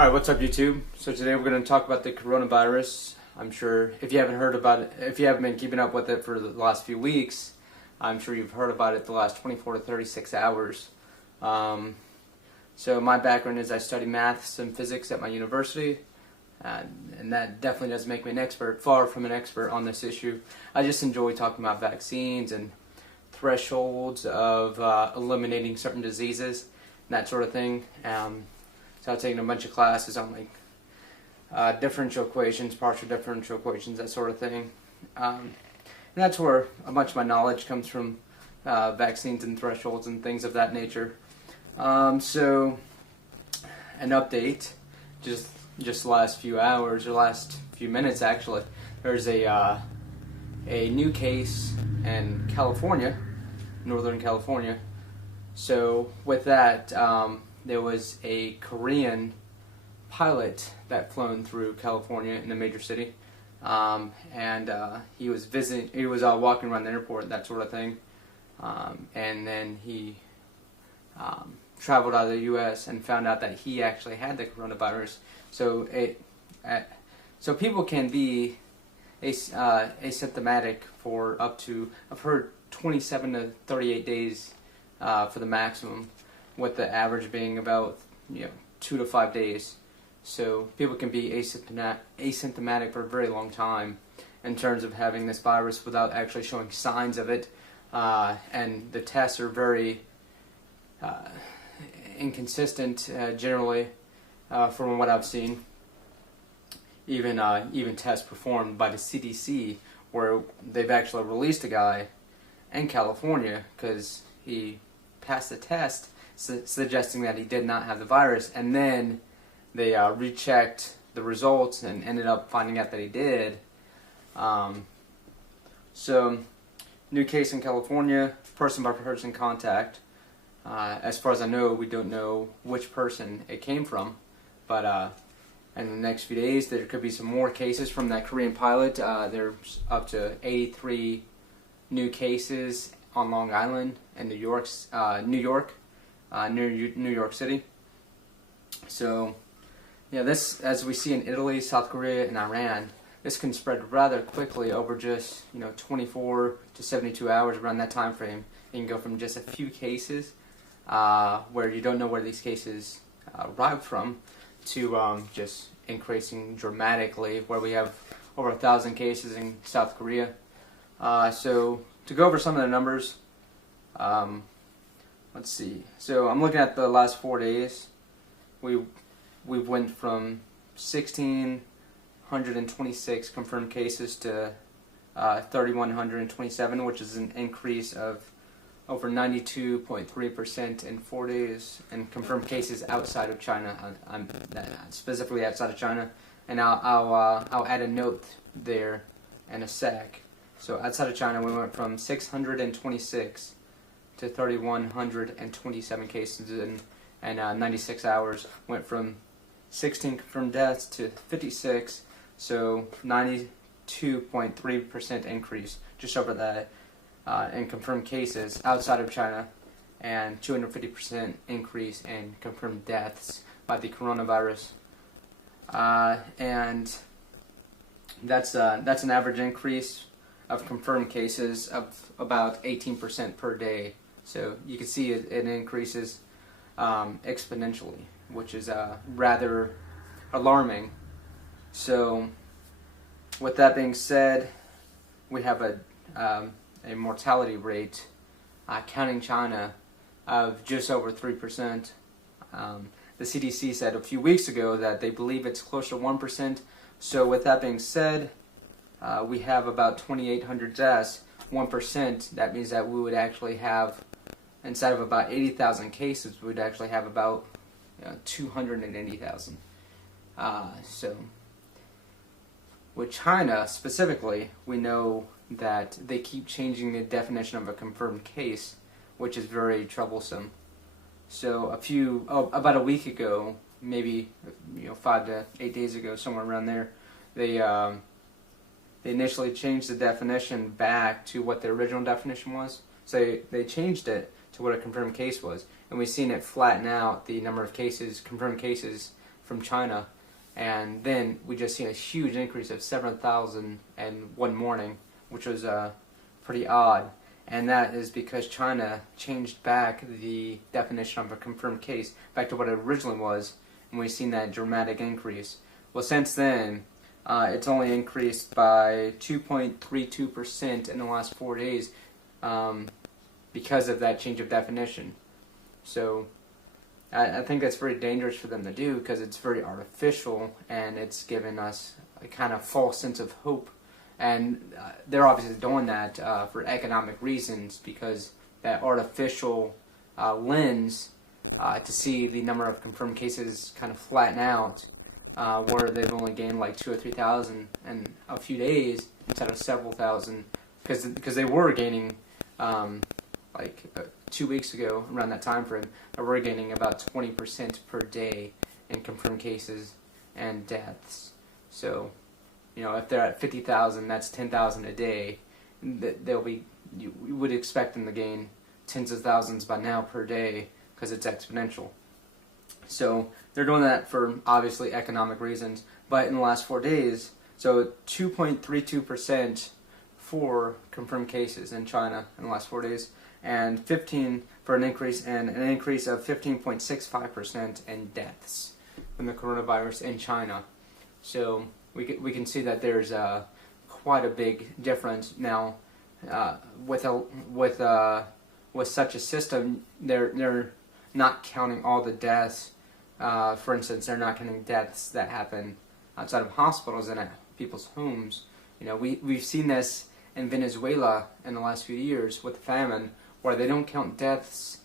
Alright, what's up YouTube? So today we're going to talk about the coronavirus. I'm sure if you haven't heard about it, if you haven't been keeping up with it for the last few weeks, I'm sure you've heard about it the last 24 to 36 hours. So my background is I study maths and physics at my university, and that definitely doesn't make me an expert, far from an expert on this issue. I just enjoy talking about vaccines and thresholds of eliminating certain diseases, and that sort of thing. So I've taken a bunch of classes on like differential equations, partial differential equations, that sort of thing. And that's where a bunch of my knowledge comes from, vaccines and thresholds and things of that nature. So an update, just the last few hours or last few minutes actually. There's a new case in California, Northern California. So with that, there was a Korean pilot that flown through California in a major city, and he was visiting. He was walking around the airport, that sort of thing, and then he traveled out of the U.S. and found out that he actually had the coronavirus. So so people can be asymptomatic for up to, I've heard, 27 to 38 days for the maximum, with the average being about 2 to 5 days. So people can be asymptomatic for a very long time in terms of having this virus without actually showing signs of it, and the tests are very inconsistent generally, from what I've seen. Even tests performed by the CDC, where they've actually released a guy in California because he passed the test, suggesting that he did not have the virus, and then they rechecked the results and ended up finding out that he did. So, new case in California, person-by-person contact. As far as I know, we don't know which person it came from, but in the next few days there could be some more cases from that Korean pilot. There's up to 83 new cases on Long Island and New York, near New York City. So, this, as we see in Italy, South Korea, and Iran, this can spread rather quickly over just 24 to 72 hours, around that time frame. It can go from just a few cases where you don't know where these cases arrived from to just increasing dramatically, where we have over 1,000 cases in South Korea. So to go over some of the numbers, let's see. So I'm looking at the last 4 days. We went from 1,626 confirmed cases to 3,127, which is an increase of over 92.3% in 4 days, and confirmed cases outside of China. I'm specifically outside of China, and I'll add a note there in a sec. So outside of China, we went from 626 to 3,127 cases in 96 hours. Went from 16 confirmed deaths to 56, so 92.3% increase, just over that, in confirmed cases outside of China, and 250% increase in confirmed deaths by the coronavirus. And that's an average increase of confirmed cases of about 18% per day. So you can see it increases exponentially, which is rather alarming. So with that being said, we have a mortality rate, counting China, of just over 3%. The CDC said a few weeks ago that they believe it's closer to 1%. So with that being said, we have about 2,800 deaths. 1%, that means that we would actually have, instead of about 80,000 cases, we would actually have about 280,000. So with China specifically, we know that they keep changing the definition of a confirmed case, which is very troublesome. So about a week ago, maybe 5 to 8 days ago, somewhere around there, they initially changed the definition back to what the original definition was. So they changed it to what a confirmed case was, and we've seen it flatten out, the number of cases, confirmed cases, from China, and then we just seen a huge increase of 7,000 in one morning, which was pretty odd. And that is because China changed back the definition of a confirmed case back to what it originally was, and we've seen that dramatic increase. Well, since then, it's only increased by 2.32% in the last 4 days because of that change of definition. So I think that's very dangerous for them to do, because it's very artificial and it's given us a kind of false sense of hope. And they're obviously doing that for economic reasons, because that artificial lens to see the number of confirmed cases kind of flatten out, where they've only gained like 2,000 or 3,000 in a few days instead of several thousand, because they were gaining 2 weeks ago, around that time frame, they were gaining about 20% per day in confirmed cases and deaths. So, you know, if they're at 50,000, that's 10,000 a day. You would expect them to gain tens of thousands by now per day, because it's exponential. So they're doing that for obviously economic reasons. But in the last 4 days, so 2.32% for confirmed cases in China in the last 4 days, and 15 for an increase, and an increase of 15.65% in deaths from the coronavirus in China. So we can see that there's quite a big difference now. With such a system, they're not counting all the deaths. For instance, they're not counting deaths that happen outside of hospitals and at people's homes. You know, we've seen this in Venezuela in the last few years with the famine, where they don't count deaths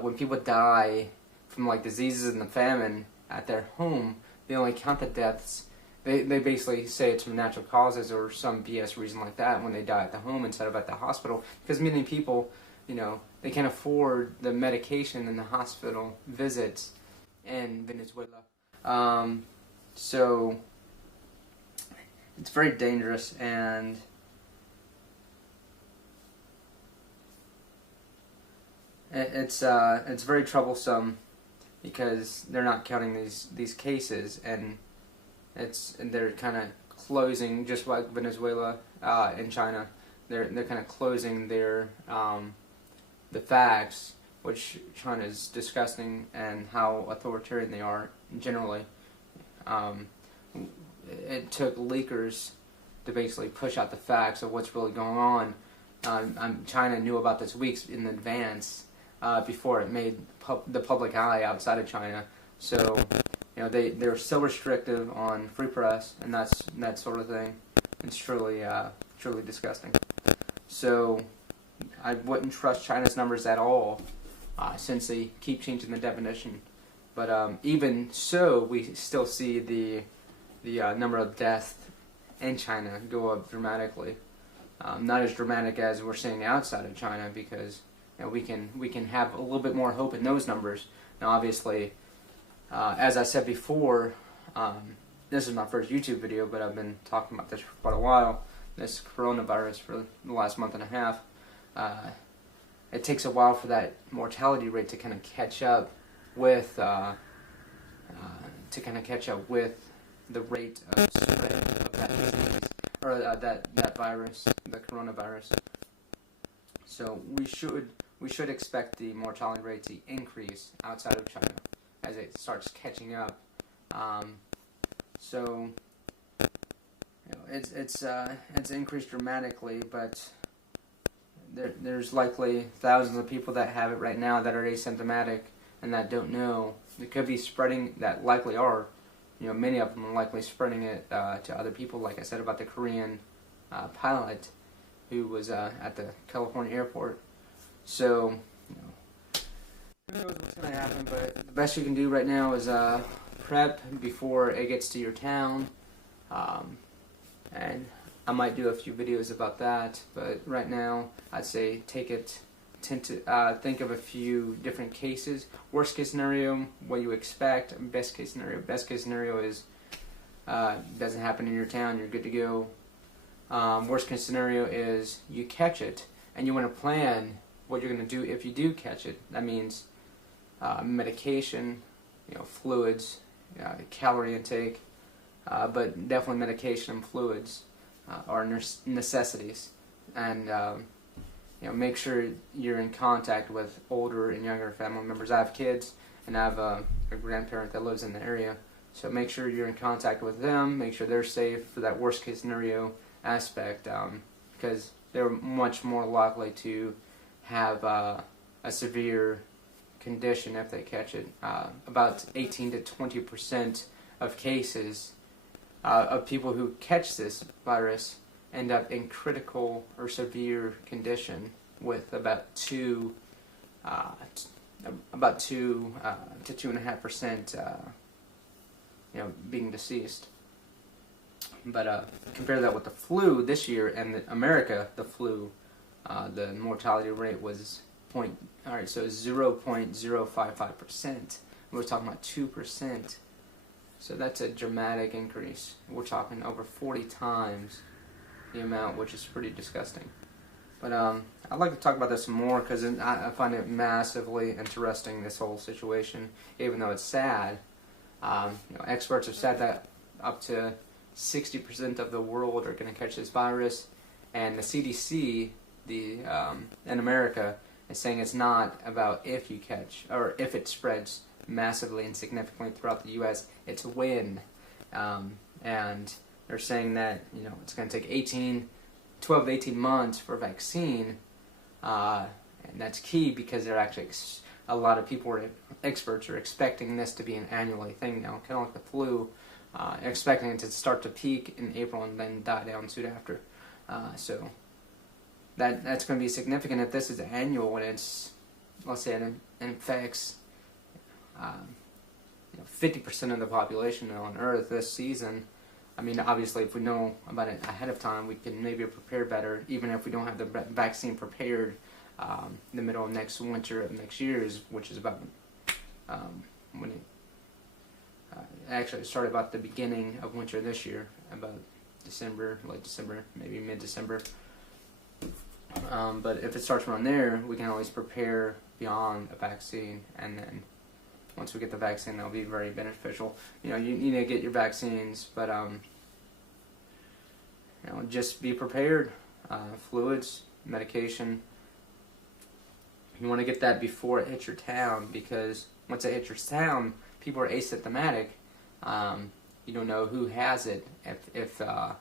when people die from like diseases in the famine at their home. They only count the deaths. They basically say it's from natural causes or some BS reason like that when they die at the home instead of at the hospital, because many people, you know, they can't afford the medication and the hospital visits in Venezuela. So it's very dangerous, and it's very troublesome, because they're not counting these cases, and they're kind of closing, just like Venezuela and China. They're kind of closing their the facts, which China is disgusting, and how authoritarian they are generally. It took leakers to basically push out the facts of what's really going on. China knew about this weeks in advance before it made the public eye outside of China. So, you know, they're so restrictive on free press and that sort of thing. It's truly disgusting. So I wouldn't trust China's numbers at all, since they keep changing the definition. But even so, we still see the number of deaths in China go up dramatically. Not as dramatic as we're seeing outside of China, because you know, we can have a little bit more hope in those numbers. Now, obviously, as I said before, this is my first YouTube video, but I've been talking about this for quite a while. This coronavirus for the last month and a half. It takes a while for that mortality rate to kind of catch up with the rate of spread of that disease, or that virus, the coronavirus. So we should expect the mortality rate to increase outside of China as it starts catching up. So you know, it's increased dramatically, but there's likely thousands of people that have it right now that are asymptomatic and that don't know. It could be spreading, that likely are. You know, many of them are likely spreading it to other people, like I said about the Korean pilot who was at the California airport. So, you know, who knows what's going to happen, but the best you can do right now is prep before it gets to your town. And I might do a few videos about that, but right now I'd say tend to think of a few different cases. Worst case scenario, what you expect. Best case scenario. Best case scenario is doesn't happen in your town, you're good to go. Worst case scenario is you catch it, and you want to plan what you're going to do if you do catch it. That means medication, you know, fluids, calorie intake, but definitely medication and fluids are necessities. And make sure you're in contact with older and younger family members. I have kids, and I have a grandparent that lives in the area. So make sure you're in contact with them, make sure they're safe for that worst case scenario aspect, because they're much more likely to have a severe condition if they catch it. About 18 to 20% of cases of people who catch this virus end up in critical or severe condition, with about 2 to 2.5% being deceased. But compare that with the flu this year, and America, the flu, the mortality rate was 0.055%. We're talking about 2%. So that's a dramatic increase. We're talking over 40 times the amount, which is pretty disgusting. But I'd like to talk about this more because I find it massively interesting, this whole situation, even though it's sad. Experts have said that up to 60% of the world are going to catch this virus, and the CDC, in America, is saying it's not about if you catch, or if it spreads massively and significantly throughout the U.S., it's when. And they're saying that it's going to take 12 to 18 months for a vaccine, and that's key because they're actually a lot of people, experts, are expecting this to be an annually thing now, kind of like the flu, expecting it to start to peak in April and then die down soon after. So that's going to be significant if this is annual, and it's, let's say, it infects 50% of the population on Earth this season. I mean, obviously, if we know about it ahead of time, we can maybe prepare better, even if we don't have the vaccine prepared in the middle of next winter of next year, which is about when it actually started about the beginning of winter this year, about December, late December, maybe mid-December. But if it starts around there, we can always prepare beyond a vaccine, and then once we get the vaccine, that'll be very beneficial. You need to get your vaccines, but just be prepared. Fluids, medication. You want to get that before it hits your town, because once it hits your town, people are asymptomatic. You don't know who has it. If a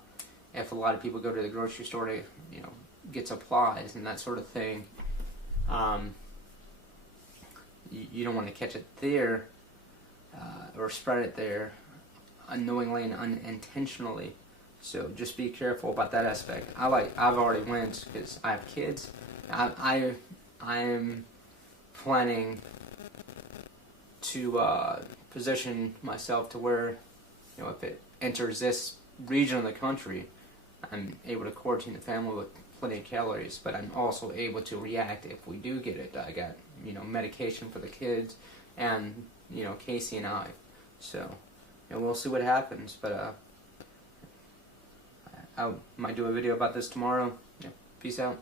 lot of people go to the grocery store to get supplies and that sort of thing, you don't want to catch it there or spread it there unknowingly and unintentionally. So just be careful about that aspect. I've already went because I have kids. I am planning to position myself to where, if it enters this region of the country, I'm able to quarantine the family with plenty of calories, but I'm also able to react if we do get it. I got, medication for the kids, and, Casey and I. So, we'll see what happens, but I might do a video about this tomorrow. Peace out.